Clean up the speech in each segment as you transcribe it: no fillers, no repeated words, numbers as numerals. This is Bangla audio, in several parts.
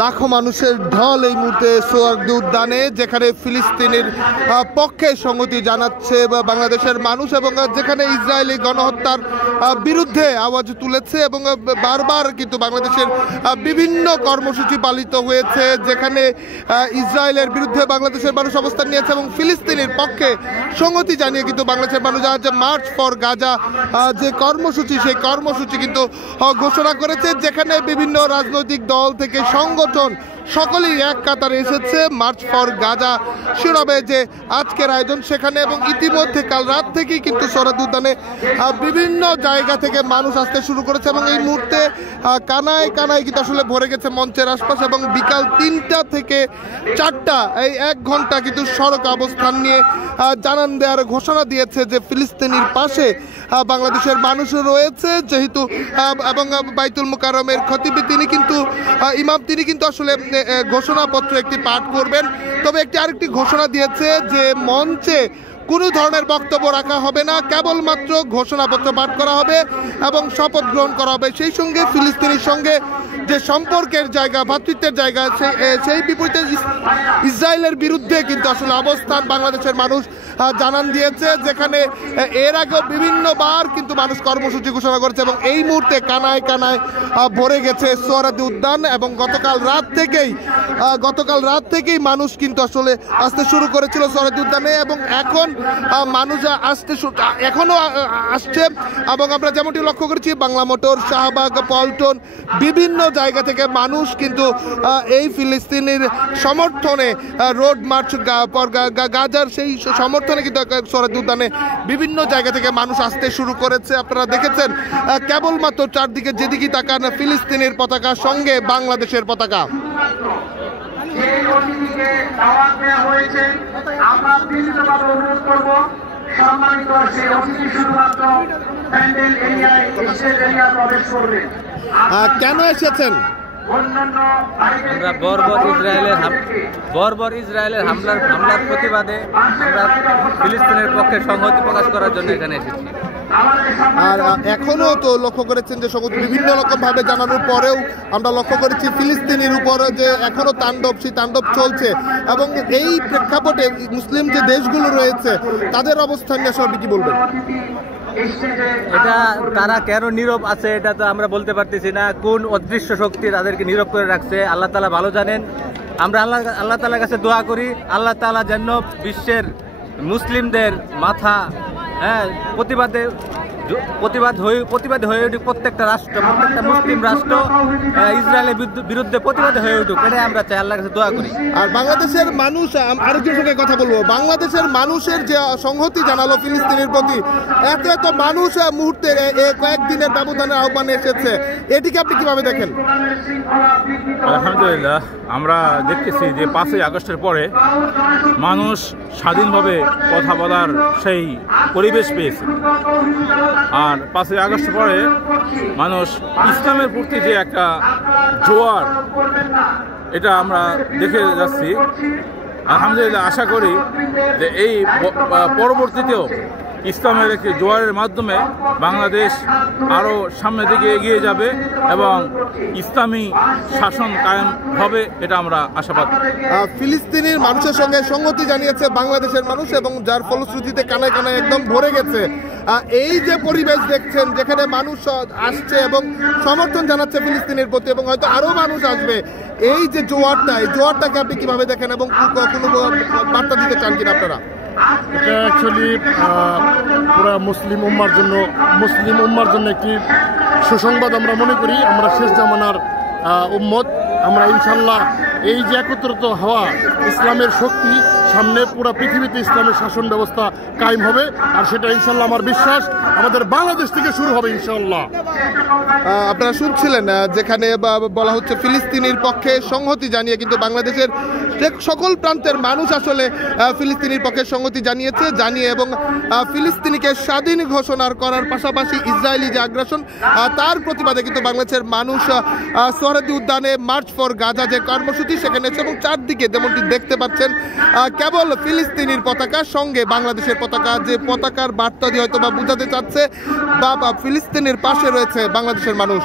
লাখো মানুষের ঢল এই মুহূর্তে সোহরাওয়ার্দী উদ্যানে, যেখানে ফিলিস্তিনের পক্ষে সংহতি জানাচ্ছে বাংলাদেশের মানুষ এবং যেখানে ইসরায়েলি গণহত্যার বিরুদ্ধে আওয়াজ তুলেছে এবং বারবার কিন্তু বাংলাদেশের বিভিন্ন কর্মসূচি পালিত হয়েছে, যেখানে ইসরায়েলের বিরুদ্ধে বাংলাদেশের মানুষ অবস্থান নিয়েছে এবং ফিলিস্তিনের পক্ষে সংহতি জানিয়ে কিন্তু বাংলাদেশের মানুষ আজ মার্চ ফর গাজা যে কর্মসূচি, সেই কর্মসূচি কিন্তু ঘোষণা করেছে, যেখানে বিভিন্ন রাজনৈতিক দল থেকে সংগঠন সকলেই এক কাতারে এসেছে মার্চ ফর গাজা শিরোনামে যে আজকের আয়োজন সেখানে। এবং ইতিমধ্যে কাল রাত থেকেই কিন্তু সোহরাওয়ার্দী উদ্যানে বিভিন্ন জায়গা থেকে মানুষ আসতে শুরু করেছে এবং এই মুহূর্তে কানায় কানায় কিন্তু আসলে ভরে গেছে মঞ্চের আশপাশ এবং বিকাল 3টা থেকে 4টা এই 1 ঘন্টা কিন্তু সড়ক অবস্থান নিয়ে জানান দেওয়ার ঘোষণা দিয়েছে যে ফিলিস্তিনির পাশে বাংলাদেশের মানুষ রয়েছে, যেহেতু এবং বাইতুল মুকাররমের খতিব তিনি কিন্তু ইমাম তিনি কিন্তু আসলে ঘোষণাপত্র একটি পাঠ করবেন। তবে আরেকটি ঘোষণা দিয়েছে যে মঞ্চে কোনো ধরনের বক্তব্য রাখা হবে না, কেবলমাত্র ঘোষণাপত্র পাঠ করা হবে এবং শপথ গ্রহণ করা হবে। সেই সঙ্গে ফিলিস্তিনের সঙ্গে যে সম্পর্কের জায়গা, ভ্রাতৃত্বের জায়গা, সেই বিপরীতে ইসরায়েলের বিরুদ্ধে কিন্তু আসলে অবস্থান বাংলাদেশের মানুষ জানান দিয়েছে, যেখানে এর আগেও বিভিন্নবার কিন্তু মানুষ কর্মসূচি ঘোষণা করেছে এবং এই মুহূর্তে কানায় কানায় ভরে গেছে সোহরাওয়ার্দী উদ্যান। এবং গতকাল রাত থেকেই মানুষ কিন্তু আসলে আসতে শুরু করেছিল সোহরাওয়ার্দী উদ্যানে এবং এখন মানুষ এখনো আসছে এবং আমরা যেমনটি লক্ষ্য করেছি বাংলা মোটর, শাহবাগ, পল্টন বিভিন্ন জায়গা থেকে মানুষ কিন্তু এই ফিলিস্তিনের সমর্থনে রোড মার্চ গাজার সেই সমর্থনে কিন্তু সোহরাওয়ার্দী উদ্যানে বিভিন্ন জায়গা থেকে মানুষ আসতে শুরু করেছে। আপনারা দেখেছেন কেবলমাত্র চারদিকে যেদিকে তাকান ফিলিস্তিনের পতাকা, সঙ্গে বাংলাদেশের পতাকা। আমরা বিভিন্নভাবে অনুরোধ করব সম্মানিত সেই অতিথি শুধুমাত্র প্যান্ডেল এরিয়ায় স্টেজ এরিয়া প্রবেশ করবে। কেন এসেছেন? আমরা বর্বর ইসরায়েলের হামলার প্রতিবাদে আমরা ফিলিস্তিনের পক্ষে সংহতি প্রকাশ করার জন্য এখানে এসেছি। আর এখনো তো লক্ষ্য করেছেন যে বিভিন্ন রকম ভাবে জানানোর পরেও আমরা লক্ষ্য করেছি ফিলিস্তিনের উপরে যে এখনো সেই তাণ্ডব চলছে এবং এই প্রেক্ষাপটে মুসলিম যে দেশগুলো রয়েছে তাদের অবস্থান নিয়ে আসলে কি বলবেন? এটা তারা কেন নীরব আছে এটা তো আমরা বলতে পারতেছি না। কোন অদৃশ্য শক্তি তাদেরকে নীরব করে রাখছে আল্লাহ তাআলা ভালো জানেন। আমরা আল্লাহ তাআলার কাছে দোয়া করি আল্লাহ তাআলা যেন বিশ্বের মুসলিমদের মাথা প্রতিবাদ হয়ে উঠুক, প্রত্যেকটা মুসলিম রাষ্ট্র ইসরায়েলের বিরুদ্ধে প্রতিবাদ হয়ে উঠুক, এটাই আমরা চাই, আল্লাহর কাছে দোয়া করি। আর বাংলাদেশের মানুষ, আরেকজনের সঙ্গে কথা বলবো, বাংলাদেশের মানুষের যে সংহতি জানালো ফিলিস্তিনের প্রতি, এত মানুষ মুহূর্তে কয়েকদিনের ব্যবধানের আহ্বানে এসেছে, এটিকে আপনি কিভাবে দেখেন? আলহামদুলিল্লাহ, আমরা দেখতেছি যে 5ই আগস্টের পরে মানুষ স্বাধীনভাবে কথা বলার সেই পরিবেশ পেয়েছে। আর 5ই আগস্টের পরে মানুষ ইসলামের প্রতি যে একটা জোয়ার, এটা আমরা দেখে যাচ্ছি। আলহামদুলিল্লাহ, আশা করি যে এই পরবর্তীতেও ইসলামের একটি জোয়ারের মাধ্যমে বাংলাদেশ আরও সামনের দিকে এগিয়ে যাবে এবং ইসলামী শাসন কায়েম হবে, এটা আমরা আশাবাদ। ফিলিস্তিনের মানুষের সঙ্গে সংহতি জানিয়েছে বাংলাদেশের মানুষ এবং যার ফলশ্রুতিতে কানায় কানায় একদম ভরে গেছে। এই যে পরিবেশ দেখছেন, যেখানে মানুষ আসছে এবং সমর্থন জানাচ্ছে ফিলিস্তিনের প্রতি এবং হয়তো আরও মানুষ আসবে, এই যে জোয়ারটাকে আপনি কিভাবে দেখেন এবং কোনো বার্তা দিতে চান কিনা আপনারা? এটা অ্যাকচুয়ালি পুরা মুসলিম উম্মার জন্য একটি সুসংবাদ আমরা মনে করি। আমরা শেষ জামানার উম্মত, আমরা ইনশাল্লাহ এই যে একত্রিত হওয়া ইসলামের শক্তি, সামনে পুরো পৃথিবীতে ইসলামের শাসন ব্যবস্থা কায়েম হবে, আর সেটা ইনশাল্লাহ আমার বিশ্বাস আমাদের বাংলাদেশ থেকে শুরু হবে ইনশাল্লাহ। আপনারা শুনছিলেন যেখানে বলা হচ্ছে ফিলিস্তিনের পক্ষে সংহতি জানিয়ে কিন্তু বাংলাদেশের সকল প্রান্তের মানুষ আসলে ফিলিস্তিনের পক্ষে সংহতি জানিয়ে এবং ফিলিস্তিনিকে স্বাধীন ঘোষণা করার পাশাপাশি ইসরায়েলি যে আগ্রাসন তার প্রতিবাদে কিন্তু বাংলাদেশের মানুষ সোহরাওয়ার্দী উদ্যানে মার্চ ফর গাজা যে কর্মসূচি সেখানে এসে এবং চারদিকে যেমনটি দেখতে পাচ্ছেন কেবল ফিলিস্তিনের পতাকা, সঙ্গে বাংলাদেশের পতাকা, যে পতাকার বার্তা দিয়ে হয়তো বা বোঝাতে চাচ্ছে বা ফিলিস্তিনের পাশে রয়েছে বাংলাদেশের মানুষ।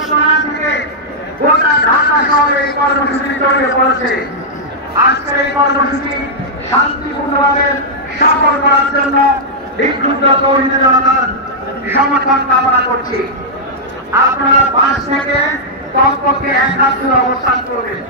গোটা ঢাকা শহরে এই কর্মসূচি ছড়িয়ে পড়েছে। আজকের এই কর্মসূচি শান্তিপূর্ণভাবে সফল করার জন্য বিক্ষুব্ধ তৌহিদি জনতার সমর্থন কামনা করছি। আপনারা পাশ থেকে কমপক্ষে 1 হাত দূরে অবস্থান করবেন।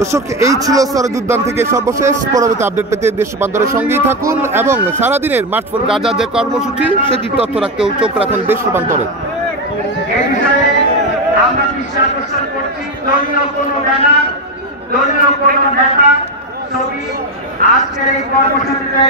দর্শক, এই ছিল শরদ উদ্যান থেকে সর্বশেষ। পরবর্তী আপডেট পেতে দেশবান্তরের সঙ্গেই থাকুন এবং সারাদিনের মার্চ ফর গাজা যে কর্মসূচি সেটির তথ্য রাখতেও চোখ রাখুন দেশবান্তরে। এই বিষয়ে আমরা বিশ্বাস পোষণ করছি দলীয় কোনো ব্যানার, দলীয় কোনো নেতা ছবি আজকের এই কর্মসূচিতে